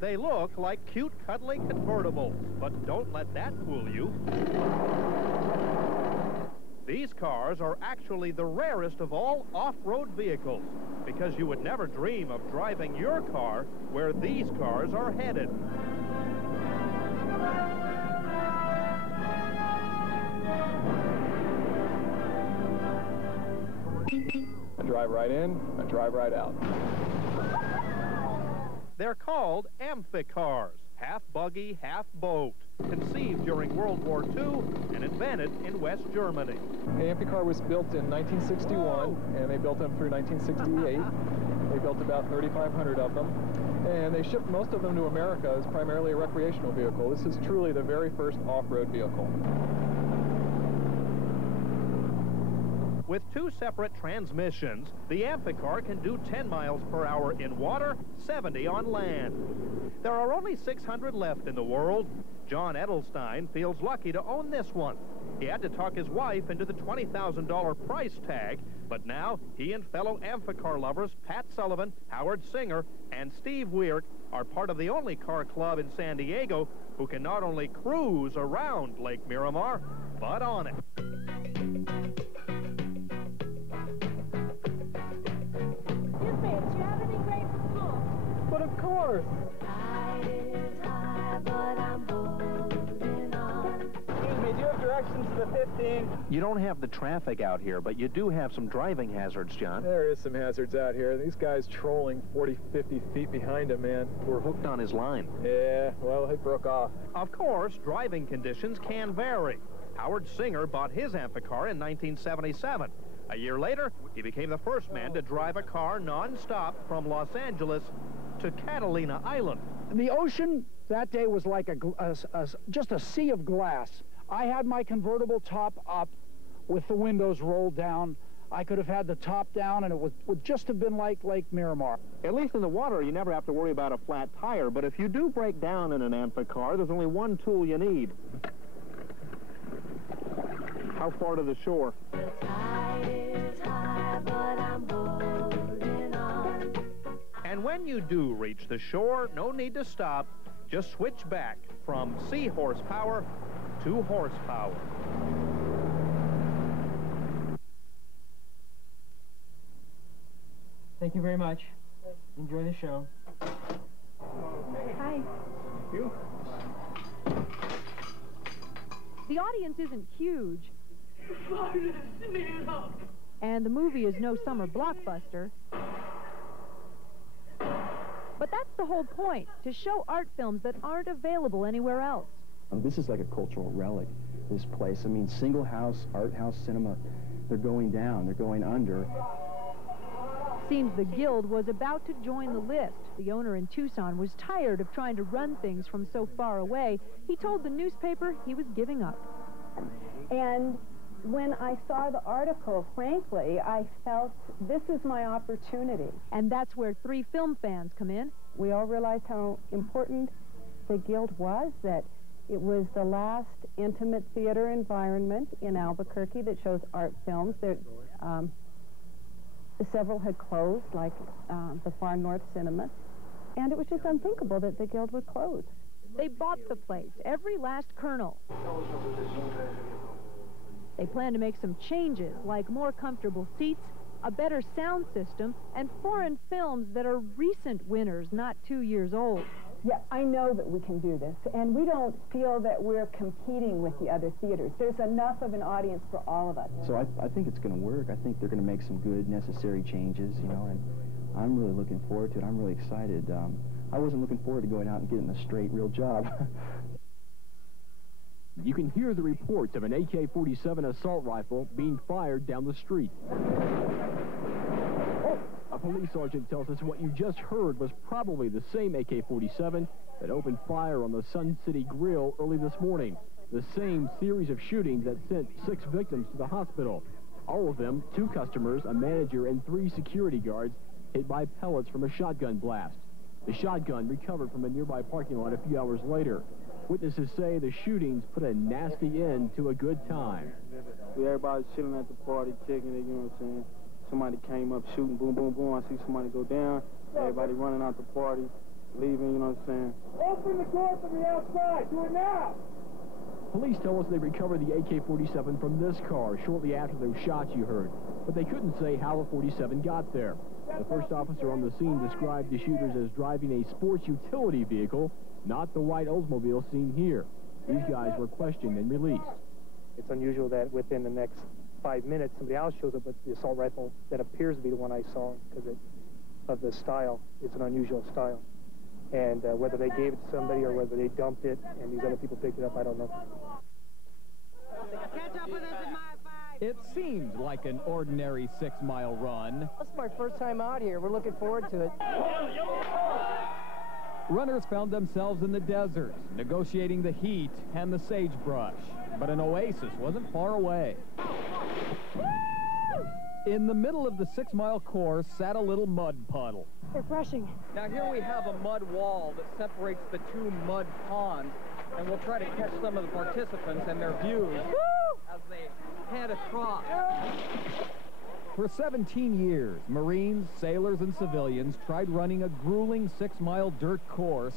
They look like cute, cuddly convertibles, but don't let that fool you. These cars are actually the rarest of all off-road vehicles, because you would never dream of driving your car where these cars are headed. I drive right in, I drive right out. They're called amphicars, half buggy, half boat, conceived during World War II and invented in West Germany. The amphicar was built in 1961, and they built them through 1968. They built about 3,500 of them, and they shipped most of them to America as primarily a recreational vehicle. This is truly the very first off-road vehicle. With two separate transmissions, the amphicar can do 10 miles per hour in water, 70 on land. There are only 600 left in the world. John Edelstein feels lucky to own this one. He had to talk his wife into the $20,000 price tag, but now he and fellow amphicar lovers Pat Sullivan, Howard Singer, and Steve Weirk are part of the only car club in San Diego who can not only cruise around Lake Miramar, but on it. But of course. Excuse me, do you have directions to the 15? You don't have the traffic out here, but you do have some driving hazards, John. There is some hazards out here. These guys trolling 40, 50 feet behind him, man. We're hooked on his line. Yeah, well, it broke off. Of course, driving conditions can vary. Howard Singer bought his amphicar in 1977. A year later, he became the first man to drive a car non-stop from Los Angeles to Catalina Island. The ocean that day was like just a sea of glass. I had my convertible top up with the windows rolled down. I could have had the top down, and it would just have been like Lake Miramar. At least in the water, you never have to worry about a flat tire, but if you do break down in an amphicar, there's only one tool you need. How far to the shore? The tide is high, but I'm holding on. And when you do reach the shore, no need to stop. Just switch back from sea horsepower to horsepower. Thank you very much. Enjoy the show. Hi. You? The audience isn't huge. And the movie is no summer blockbuster. But that's the whole point, to show art films that aren't available anywhere else. This is like a cultural relic, this place. I mean, single house, art house cinema, they're going down, they're going under. Seems the Guild was about to join the list. The owner in Tucson was tired of trying to run things from so far away. He told the newspaper he was giving up. And when I saw the article, frankly, I felt this is my opportunity. And that's where three film fans come in. We all realized how important the Guild was, that it was the last intimate theater environment in Albuquerque that shows art films. There, several had closed, like the Far North Cinema, and it was just unthinkable that the Guild would close. They bought the place, every last kernel. They plan to make some changes, like more comfortable seats, a better sound system, and foreign films that are recent winners, not 2 years old. Yeah, I know that we can do this, and we don't feel that we're competing with the other theaters. There's enough of an audience for all of us. So I think it's going to work. I think they're going to make some good, necessary changes, you know, and I'm really looking forward to it. I'm really excited. I wasn't looking forward to going out and getting a straight, real job. You can hear the reports of an AK-47 assault rifle being fired down the street. A police sergeant tells us what you just heard was probably the same AK-47 that opened fire on the Sun City Grill early this morning. The same series of shootings that sent 6 victims to the hospital. All of them, 2 customers, a manager, and 3 security guards hit by pellets from a shotgun blast. The shotgun recovered from a nearby parking lot a few hours later. Witnesses say the shootings put a nasty end to a good time. Everybody's chilling at the party, kicking it, you know what I'm saying? Somebody came up shooting, boom, boom, boom. I see somebody go down. Everybody running out the party, leaving, you know what I'm saying? Open the door from the outside. Do it now. Police tell us they recovered the AK-47 from this car shortly after those shots you heard, but they couldn't say how the 47 got there. The first officer on the scene described the shooters as driving a sports utility vehicle, not the white Oldsmobile seen here. These guys were questioned and released. It's unusual that within the next 5 minutes somebody else shows up with the assault rifle that appears to be the one I saw because of the style. It's an unusual style. And whether they gave it to somebody or whether they dumped it and these other people picked it up, I don't know. Catch up with us in my 5. It seemed like an ordinary 6-mile run. This is my first time out here. We're looking forward to it. Runners found themselves in the desert, negotiating the heat and the sagebrush. But an oasis wasn't far away. In the middle of the 6-mile course sat a little mud puddle. Refreshing. Now here we have a mud wall that separates the two mud ponds, and we'll try to catch some of the participants and their views as they head across. For 17 years, Marines, sailors, and civilians tried running a grueling 6-mile dirt course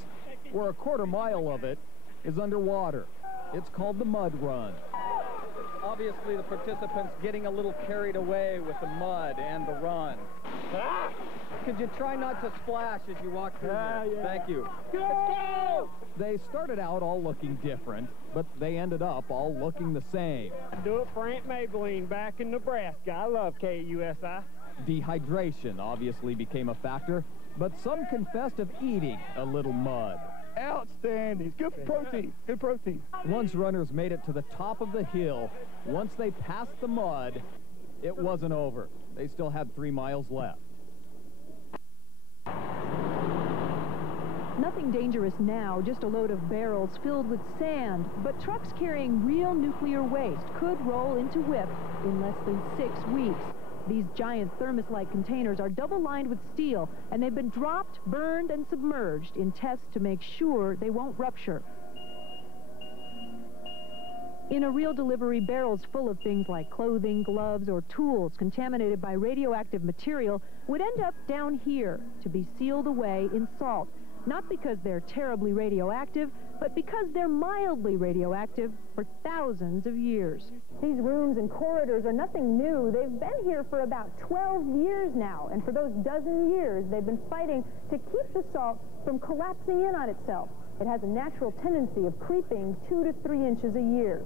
where a quarter mile of it is underwater. It's called the Mud Run. Obviously, the participants getting a little carried away with the mud and the run. Could you try not to splash as you walk through here? Yeah. Thank you. Go! They started out all looking different, but they ended up all looking the same. Do it for Aunt Maybelline back in Nebraska. I love KUSI. Dehydration obviously became a factor, but some confessed of eating a little mud. Outstanding. Good protein. Good protein. Once runners made it to the top of the hill, once they passed the mud, it wasn't over. They still had 3 miles left. Nothing dangerous now, just a load of barrels filled with sand. But trucks carrying real nuclear waste could roll into WIP in less than 6 weeks. These giant thermos-like containers are double-lined with steel, and they've been dropped, burned, and submerged in tests to make sure they won't rupture. In a real delivery, barrels full of things like clothing, gloves, or tools contaminated by radioactive material would end up down here to be sealed away in salt. Not because they're terribly radioactive, but because they're mildly radioactive for thousands of years. These rooms and corridors are nothing new. They've been here for about 12 years now, and for those dozen years, they've been fighting to keep the salt from collapsing in on itself. It has a natural tendency of creeping 2 to 3 inches a year.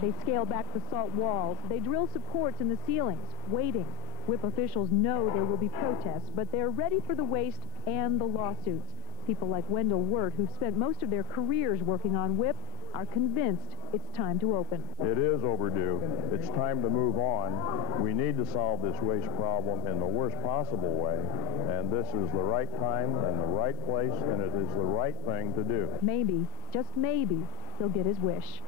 They scale back the salt walls. They drill supports in the ceilings, waiting. WIP officials know there will be protests, but they're ready for the waste and the lawsuits. People like Wendell Wirt, who've spent most of their careers working on WIP, are convinced it's time to open. It is overdue. It's time to move on. We need to solve this waste problem in the worst possible way, and this is the right time and the right place, and it is the right thing to do. Maybe, just maybe, he'll get his wish.